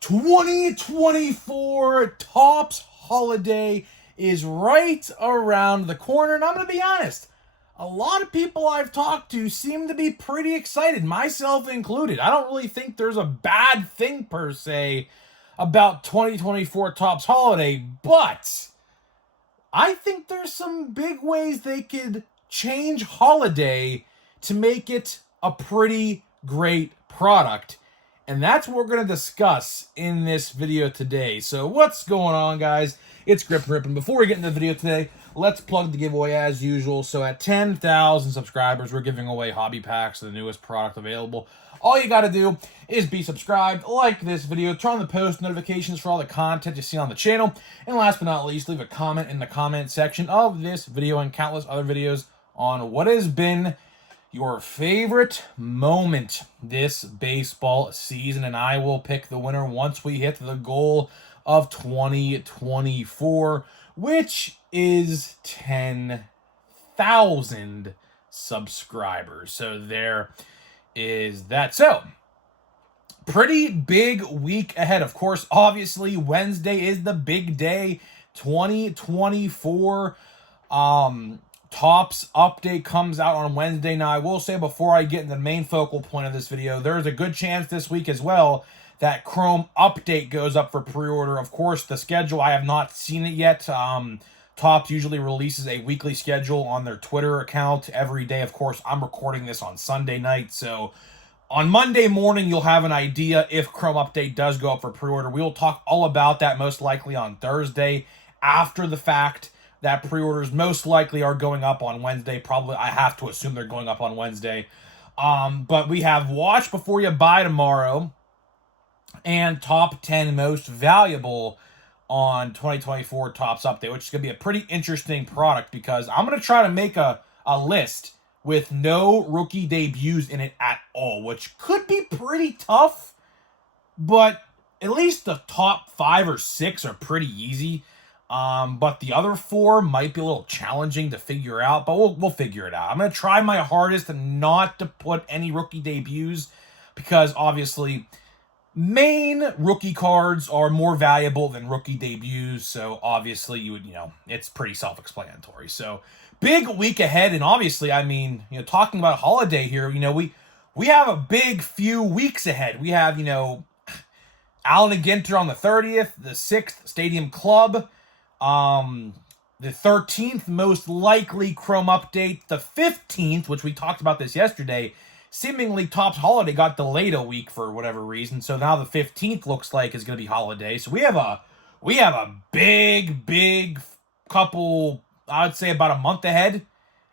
2024 Topps holiday is right around the corner, and I'm going to be honest. A lot of people I've talked to seem to be pretty excited, myself included. I don't really think there's a bad thing per se about 2024 Topps holiday, but I think there's some big ways they could change holiday to make it a pretty great product. And that's what we're going to discuss in this video today. So what's going on, guys? It's Grip and Rip. And before we get into the video today, let's plug the giveaway as usual. So at 10,000 subscribers, we're giving away hobby packs, the newest product available. All you got to do is be subscribed, like this video, turn on the post notifications for all the content you see on the channel, and last but not least, leave a comment in the comment section of this video and countless other videos on what has been your favorite moment this baseball season, and I will pick the winner once we hit the goal of 2024, which is 10,000 subscribers. So there is that. So pretty big week ahead. Of course, obviously Wednesday is the big day. 2024 Topps update comes out on Wednesday. Now, I will say before I get into the main focal point of this video, there's a good chance this week as well that Chrome update goes up for pre-order. Of course, the schedule, I have not seen it yet. Topps usually releases a weekly schedule on their Twitter account every day. Of course, I'm recording this on Sunday night, so on Monday morning, you'll have an idea if Chrome update does go up for pre-order. We will talk all about that most likely on Thursday after the fact. That pre-orders most likely are going up on Wednesday. Probably, I have to assume they're going up on Wednesday. But we have Watch Before You Buy tomorrow and Top 10 Most Valuable on 2024 Topps Update, which is going to be a pretty interesting product because I'm going to try to make a list with no rookie debuts in it at all, which could be pretty tough, but at least the top 5 or 6 are pretty easy. But the other 4 might be a little challenging to figure out, but we'll figure it out. I'm going to try my hardest not to put any rookie debuts because obviously main rookie cards are more valuable than rookie debuts. So obviously it's pretty self-explanatory. So big week ahead. And obviously, I mean, talking about holiday here, we have a big few weeks ahead. We have, Allen and Ginter on the 30th, the 6th Stadium Club, the 13th most likely Chrome update, the 15th, which we talked about this yesterday, seemingly Topps holiday got delayed a week for whatever reason. So now the 15th looks like is going to be holiday. So we have a big couple, I would say about a month ahead.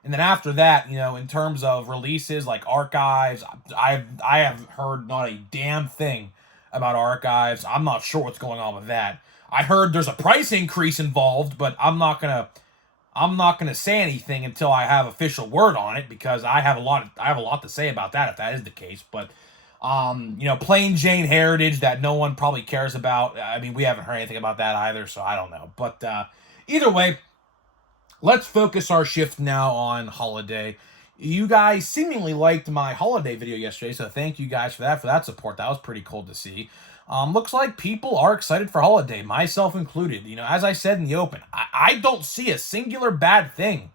And then after that, in terms of releases like archives, I have heard not a damn thing about archives. I'm not sure what's going on with that. I heard there's a price increase involved, but I'm not gonna say anything until I have official word on it because I have a lot to say about that if that is the case. But plain Jane Heritage that no one probably cares about. I mean, we haven't heard anything about that either, so I don't know. But either way, let's focus our shift now on holiday. You guys seemingly liked my holiday video yesterday, so thank you guys for that support. That was pretty cool to see. Looks like people are excited for holiday, myself included. As I said in the open, I don't see a singular bad thing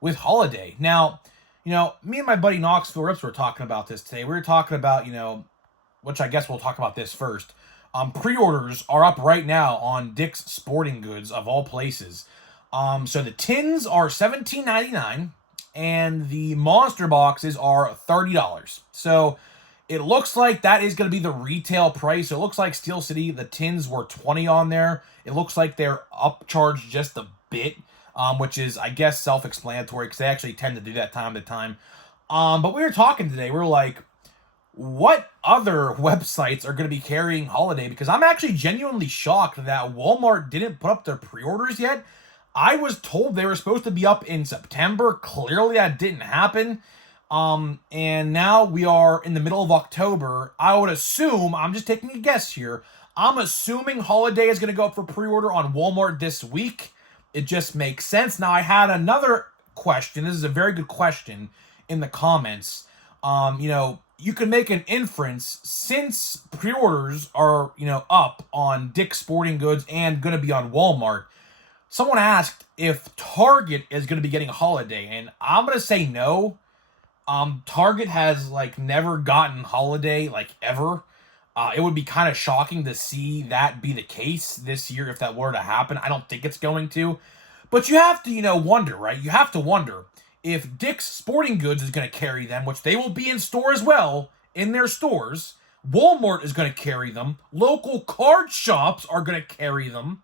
with holiday. Now, me and my buddy Knoxville Rips were talking about this today. We were talking about, which I guess we'll talk about this first. Pre-orders are up right now on Dick's Sporting Goods, of all places. So the tins are $17.99, and the monster boxes are $30. So it looks like that is going to be the retail price. It looks like Steel City, the tins were $20 on there. It looks like they're upcharged just a bit, which is, I guess, self-explanatory because they actually tend to do that time to time. But we were talking today. We were like, what other websites are going to be carrying holiday? Because I'm actually genuinely shocked that Walmart didn't put up their pre-orders yet. I was told they were supposed to be up in September. Clearly, that didn't happen. And now we are in the middle of October. I would assume, I'm just taking a guess here, I'm assuming holiday is going to go up for pre-order on Walmart this week. It just makes sense. Now, I had another question. This is a very good question in the comments. you can make an inference since pre-orders are, up on Dick's Sporting Goods and going to be on Walmart. Someone asked if Target is going to be getting holiday, and I'm going to say no. Target has never gotten holiday ever. It would be kind of shocking to see that be the case this year if that were to happen. I don't think it's going to. But you have to, wonder, right? You have to wonder if Dick's Sporting Goods is going to carry them, which they will be in store as well, in their stores. Walmart is going to carry them. Local card shops are going to carry them.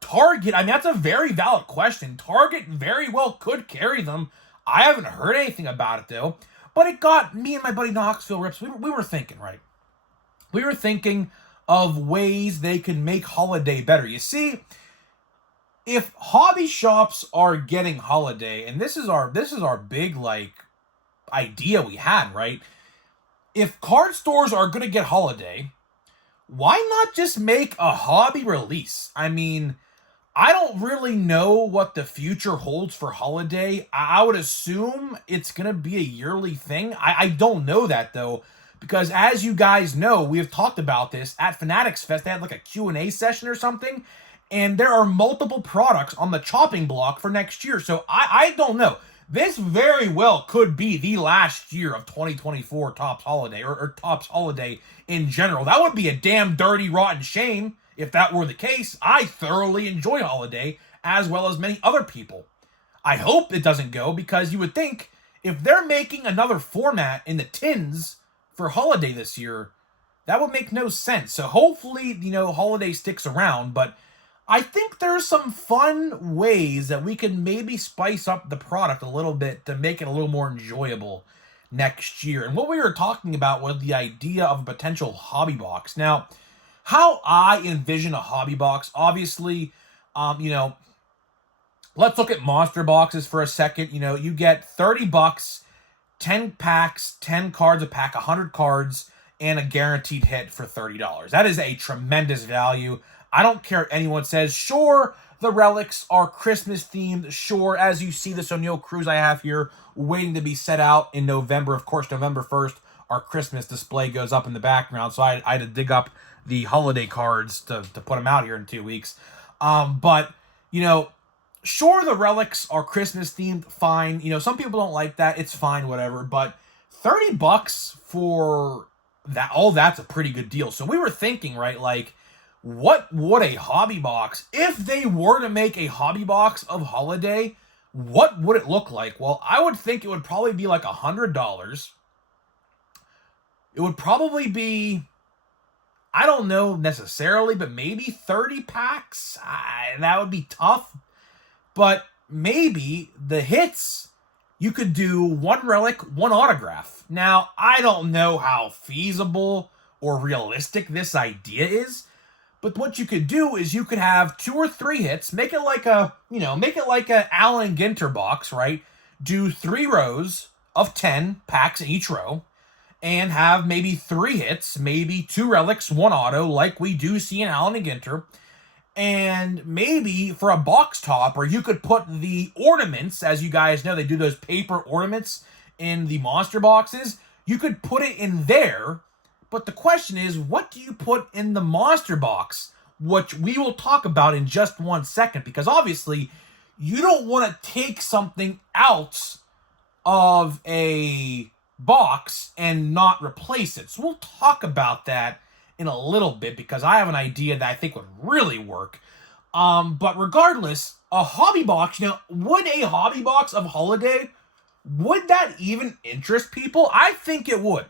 Target, that's a very valid question. Target very well could carry them. I haven't heard anything about it, though. But it got me and my buddy Knoxville Rips, we were thinking, right? We were thinking of ways they could make holiday better. You see, if hobby shops are getting holiday, and this is our big idea we had, right? If card stores are going to get holiday, why not just make a hobby release? I don't really know what the future holds for holiday. I would assume it's going to be a yearly thing. I don't know that, though, because as you guys know, we have talked about this at Fanatics Fest. They had a Q&A session or something, and there are multiple products on the chopping block for next year. So I don't know. This very well could be the last year of 2024 Topps Holiday, or Topps Holiday in general. That would be a damn dirty, rotten shame if that were the case. I thoroughly enjoy Holiday, as well as many other people. I hope it doesn't go, because you would think if they're making another format in the tins for Holiday this year, that would make no sense. So hopefully, Holiday sticks around, but I think there's some fun ways that we can maybe spice up the product a little bit to make it a little more enjoyable next year. And what we were talking about was the idea of a potential hobby box. Now, how I envision a hobby box, obviously, let's look at monster boxes for a second. You get $30, 10 packs, 10 cards a pack, 100 cards, and a guaranteed hit for $30. That is a tremendous value. I don't care if anyone says, sure, the relics are Christmas themed. Sure, as you see this O'Neal Cruz I have here waiting to be set out in November. Of course, November 1st, our Christmas display goes up in the background. So I had to dig up the holiday cards to put them out here in 2 weeks. But, sure, the relics are Christmas themed. Fine. Some people don't like that. It's fine, whatever. But $30 for that, that's a pretty good deal. So we were thinking, right, what would a hobby box, if they were to make a hobby box of Holiday, what would it look like? Well, I would think it would probably be $100. It would probably be, I don't know necessarily, but maybe 30 packs. That would be tough. But maybe the hits, you could do one relic, one autograph. Now, I don't know how feasible or realistic this idea is. But what you could do is you could have 2 or 3 hits, make it like a Allen Ginter box, right? Do 3 rows of 10 packs in each row, and have maybe 3 hits, maybe 2 relics, 1 auto, like we do see in Allen and Ginter. And maybe for a box topper, you could put the ornaments, as you guys know, they do those paper ornaments in the monster boxes. You could put it in there. But the question is, what do you put in the monster box? Which we will talk about in just 1 second, because obviously you don't want to take something out of a box and not replace it. So we'll talk about that in a little bit, because I have an idea that I think would really work. But regardless, a hobby box, would a hobby box of Holiday, would that even interest people? I think it would.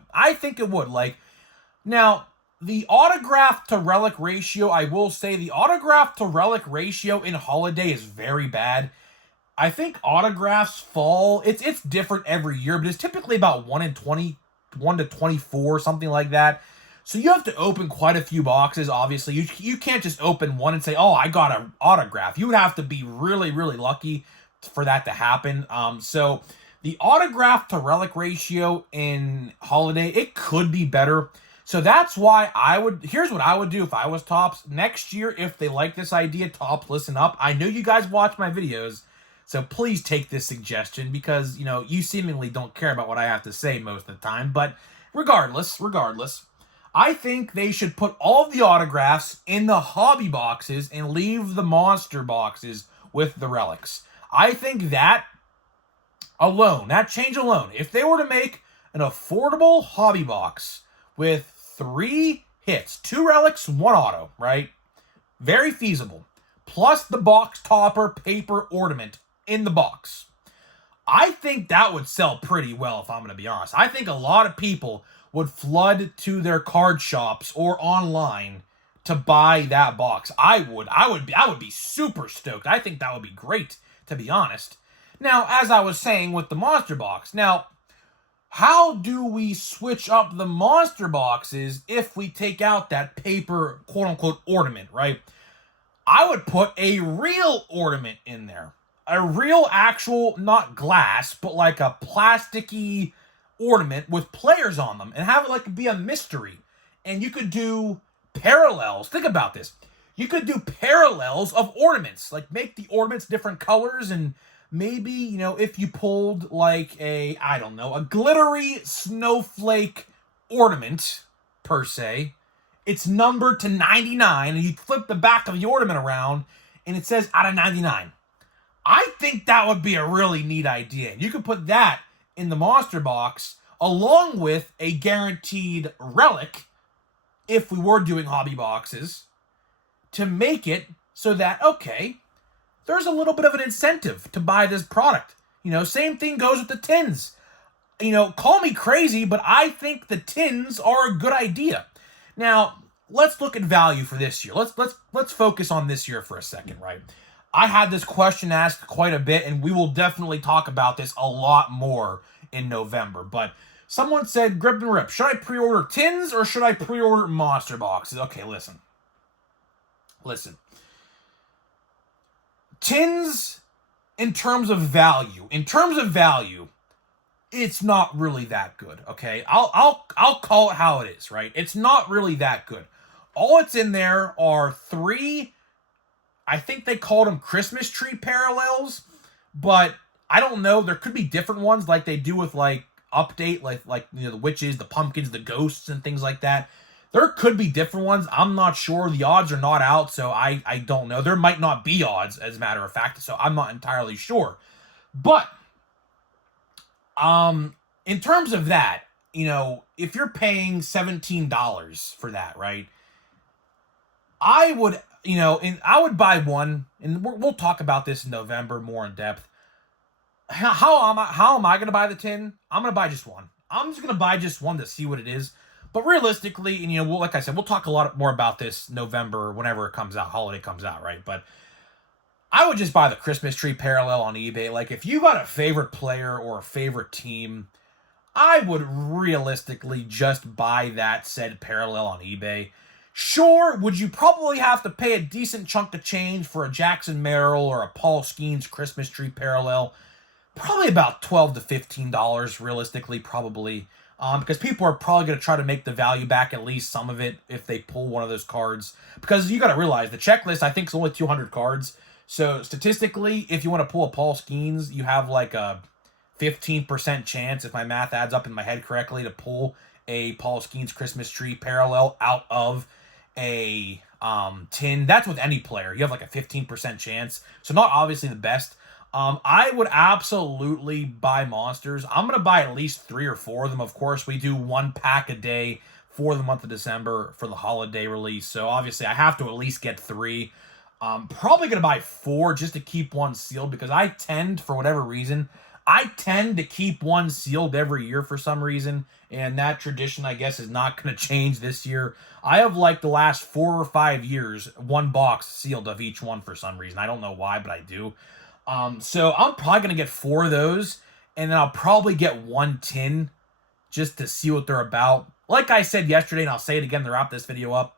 Now, the autograph to relic ratio, I will say the autograph to relic ratio in Holiday is very bad. I think autographs fall, it's different every year, but it's typically about 1 in 20, 1 to 24, something like that. So you have to open quite a few boxes, obviously. You can't just open one and say, oh, I got an autograph. You would have to be really, really lucky for that to happen. So the autograph to relic ratio in Holiday, it could be better. So that's why here's what I would do if I was Topps. Next year, if they like this idea, Topps, listen up. I know you guys watch my videos, so please take this suggestion, because, you seemingly don't care about what I have to say most of the time. But regardless, I think they should put all of the autographs in the hobby boxes and leave the monster boxes with the relics. I think that alone, that change alone, if they were to make an affordable hobby box with 3 hits, 2 relics, 1 auto, right? Very feasible. Plus the box topper paper ornament in the box. I think that would sell pretty well, if I'm going to be honest. I think a lot of people would flood to their card shops or online to buy that box. I would be super stoked. I think that would be great, to be honest. Now, as I was saying with the monster box, now, how do we switch up the monster boxes if we take out that paper quote-unquote ornament, right? I would put a real ornament in there. A real actual, not glass, but like a plasticky ornament with players on them and have it like be a mystery. And you could do parallels. Think about this. You could do parallels of ornaments, like make the ornaments different colors, and maybe, you know, if you pulled like a glittery snowflake ornament per se, it's numbered to 99 and you flip the back of the ornament around and it says out of 99. I think that would be a really neat idea. You could put that in the monster box along with a guaranteed relic, if we were doing hobby boxes, to make it so that, okay, there's a little bit of an incentive to buy this product. You know, same thing goes with the tins. You know, call me crazy, but I think the tins are a good idea. Now, let's look at value for this year. Let's focus on this year for a second, right? I had this question asked quite a bit, and we will definitely talk about this a lot more in November. But someone said, Grip and Rip, should I pre-order tins or should I pre-order monster boxes? Okay, listen. Tins, in terms of value, it's not really that good, okay? I'll call it how it is, right? It's not really that good. All it's in there are 3, I think they called them Christmas tree parallels, but I don't know. There could be different ones like they do with like update, like you know, the witches, the pumpkins, the ghosts, and things like that. There could be different ones. I'm not sure. The odds are not out, so I don't know. There might not be odds, as a matter of fact, so I'm not entirely sure. But in terms of that, you know, if you're paying $17 for that, right? I would, you know, and I would buy one, and we'll talk about this in November more in depth. How am I going to buy the tin? I'm going to buy just one. I'm just going to buy just one to see what it is. But realistically, and you know, like I said, we'll talk a lot more about this November, whenever it comes out, holiday comes out, right? But I would just buy the Christmas tree parallel on eBay. Like, if you got a favorite player or a favorite team, I would realistically just buy that said parallel on eBay. Sure, would you probably have to pay a decent chunk of change for a Jackson Merrill or a Paul Skeens Christmas tree parallel? Probably about $12 to $15, realistically, probably. Because people are probably going to try to make the value back, at least some of it, if they pull one of those cards. Because you got to realize, the checklist, I think, is only 200 cards. So, statistically, if you want to pull a Paul Skeens, you have like a 15% chance, if my math adds up in my head correctly, to pull a Paul Skeens Christmas tree parallel out of a tin. That's with any player. You have like a 15% chance. So, not obviously the best. I would absolutely buy monsters. I'm going to buy at least 3 or 4 of them. Of course, we do 1 pack a day for the month of December for the holiday release. So obviously I have to at least get 3. Probably going to buy 4 just to keep one sealed, because I tend, for whatever reason, to keep one sealed every year for some reason. And that tradition, I guess, is not going to change this year. I have, like, the last 4 or 5 years, 1 box sealed of each one for some reason. I don't know why, but I do. So I'm probably going to get 4 of those, and then I'll probably get 1 tin just to see what they're about. Like I said yesterday, and I'll say it again to wrap this video up,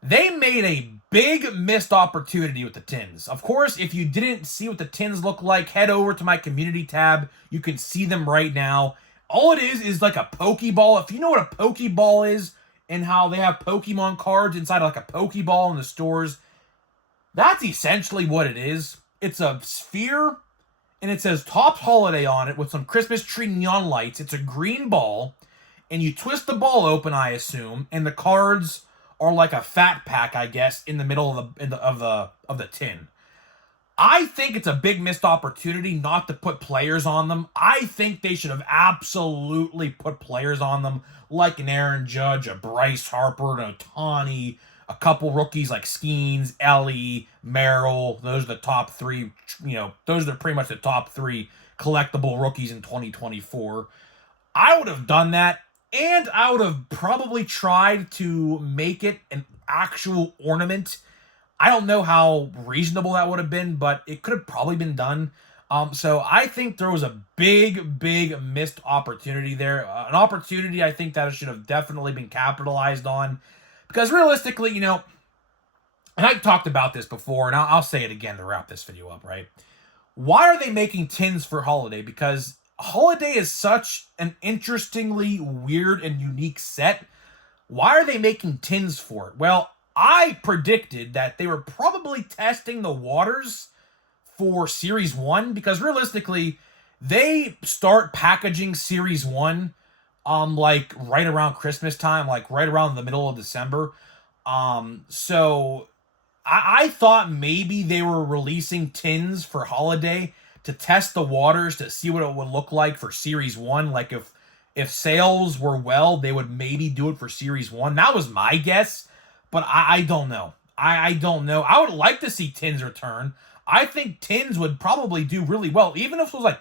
they made a big missed opportunity with the tins. Of course, if you didn't see what the tins look like, head over to my community tab. You can see them right now. All it is like a Pokeball. If you know what a Pokeball is and how they have Pokemon cards inside of like a Pokeball in the stores, that's essentially what it is. It's a sphere, and it says Topps Holiday on it with some Christmas tree neon lights. It's a green ball, and you twist the ball open, I assume, and the cards are like a fat pack, I guess, in the middle of the tin. I think it's a big missed opportunity not to put players on them. I think they should have absolutely put players on them, like an Aaron Judge, a Bryce Harper, an Ohtani, a couple rookies like Skeens, Ellie, Merrill. Those are the top three. Those are pretty much the top three collectible rookies in 2024. I would have done that, and I would have probably tried to make it an actual ornament. I don't know how reasonable that would have been, but it could have probably been done. So I think there was a big, big missed opportunity there. An opportunity I think that should have definitely been capitalized on. Because realistically, and I talked about this before, and I'll say it again to wrap this video up, right? Why are they making tins for Holiday? Because Holiday is such an interestingly weird and unique set. Why are they making tins for it? Well, I predicted that they were probably testing the waters for Series 1, because realistically, they start packaging Series 1 like right around Christmas time, like right around the middle of December. So I thought maybe they were releasing tins for Holiday to test the waters to see what it would look like for Series 1. Like if sales were well, they would maybe do it for Series 1. That was my guess, but I don't know. I don't know. I would like to see tins return. I think tins would probably do really well, even if it was like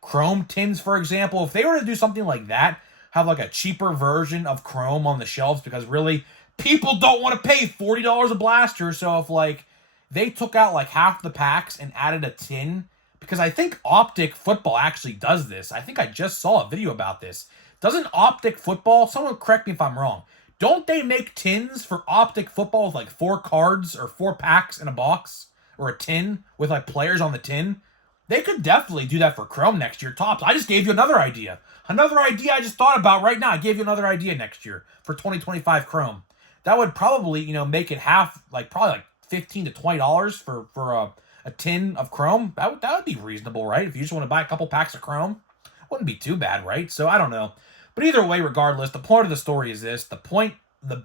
Chrome tins, for example. If they were to do something like that, have like a cheaper version of Chrome on the shelves, because really, people don't want to pay $40 a blaster. So if like they took out like half the packs and added a tin, because I think Optic Football actually does this. I think I just saw a video about this. Doesn't Optic Football, someone correct me if I'm wrong, don't they make tins for Optic Football with like 4 cards or 4 packs in a box? Or a tin with like players on the tin? They could definitely do that for Chrome next year, tops. I just gave you another idea. Another idea I just thought about right now. I gave you another idea next year for 2025 Chrome. That would probably, make it half, like probably like $15 to $20 for a tin of Chrome. That would be reasonable, right? If you just want to buy a couple packs of Chrome, wouldn't be too bad, right? So I don't know. But either way, regardless, the point of the story is this. The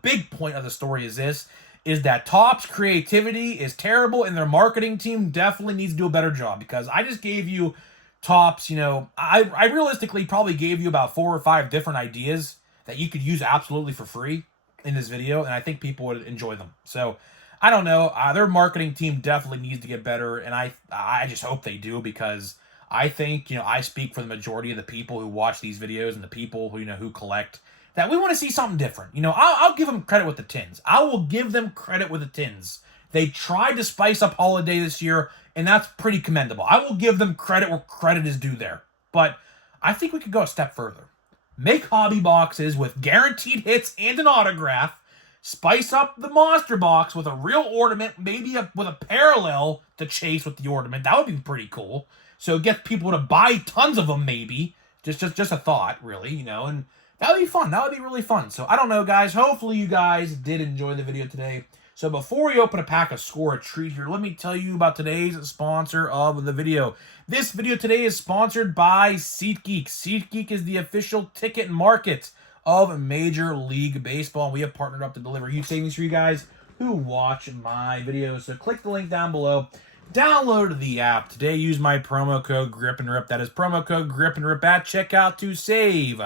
big point of the story is this, is that Topps creativity is terrible, and their marketing team definitely needs to do a better job, because I just gave you Topps, I realistically probably gave you about 4 or 5 different ideas that you could use absolutely for free in this video, and I think people would enjoy them. So, I don't know. Their marketing team definitely needs to get better, and I just hope they do, because I think, I speak for the majority of the people who watch these videos and the people who collect, that we want to see something different. I'll give them credit with the tins. I will give them credit with the tins. They tried to spice up Holiday this year, and that's pretty commendable. I will give them credit where credit is due there. But I think we could go a step further. Make hobby boxes with guaranteed hits and an autograph. Spice up the monster box with a real ornament, maybe with a parallel to chase with the ornament. That would be pretty cool. So get people to buy tons of them, maybe. Just a thought, really, and that would be fun. That would be really fun. So I don't know, guys. Hopefully you guys did enjoy the video today. So before we open a pack of Score a Treat here, let me tell you about today's sponsor of the video. This video today is sponsored by SeatGeek. SeatGeek is the official ticket market of Major League Baseball. We have partnered up to deliver huge savings for you guys who watch my videos. So click the link down below. Download the app today. Use my promo code GRIPANDRIP. That is promo code GRIPANDRIP at checkout to save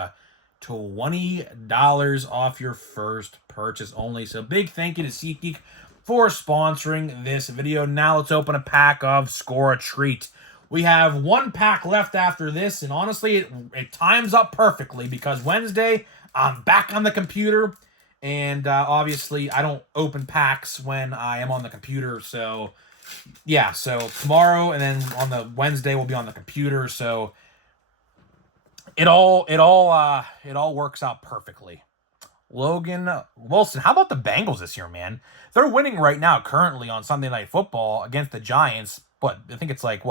$20 off your first purchase only. So big thank you to SeatGeek for sponsoring this video. Now let's open a pack of Score a Treat. We have 1 pack left after this, and honestly, it times up perfectly, because Wednesday, I'm back on the computer, and obviously, I don't open packs when I am on the computer, so yeah, so tomorrow, and then on the Wednesday, we'll be on the computer, so it all works out perfectly. Logan Wilson. How about the Bengals this year, man? They're winning right now, currently on Sunday Night Football against the Giants. But I think it's like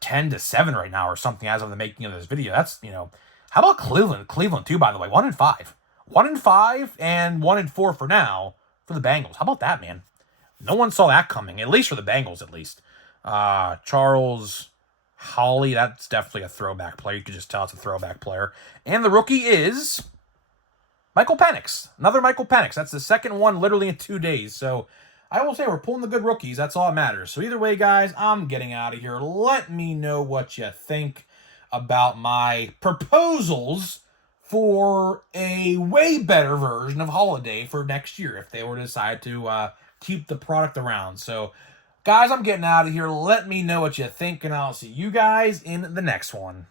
10-7 right now or something as of the making of this video. That's How about Cleveland? Cleveland too, by the way, 1-5, 1-5, and 1-4 for now for the Bengals. How about that, man? No one saw that coming, at least for the Bengals, at least. Charles Holly, that's definitely a throwback player. You could just tell it's a throwback player. And the rookie is Michael Penix. Another Michael Penix. That's the second one literally in 2 days. So I will say we're pulling the good rookies. That's all that matters. So either way, guys, I'm getting out of here. Let me know what you think about my proposals for a way better version of Holiday for next year if they were to decide to keep the product around. So, guys, I'm getting out of here. Let me know what you think, and I'll see you guys in the next one.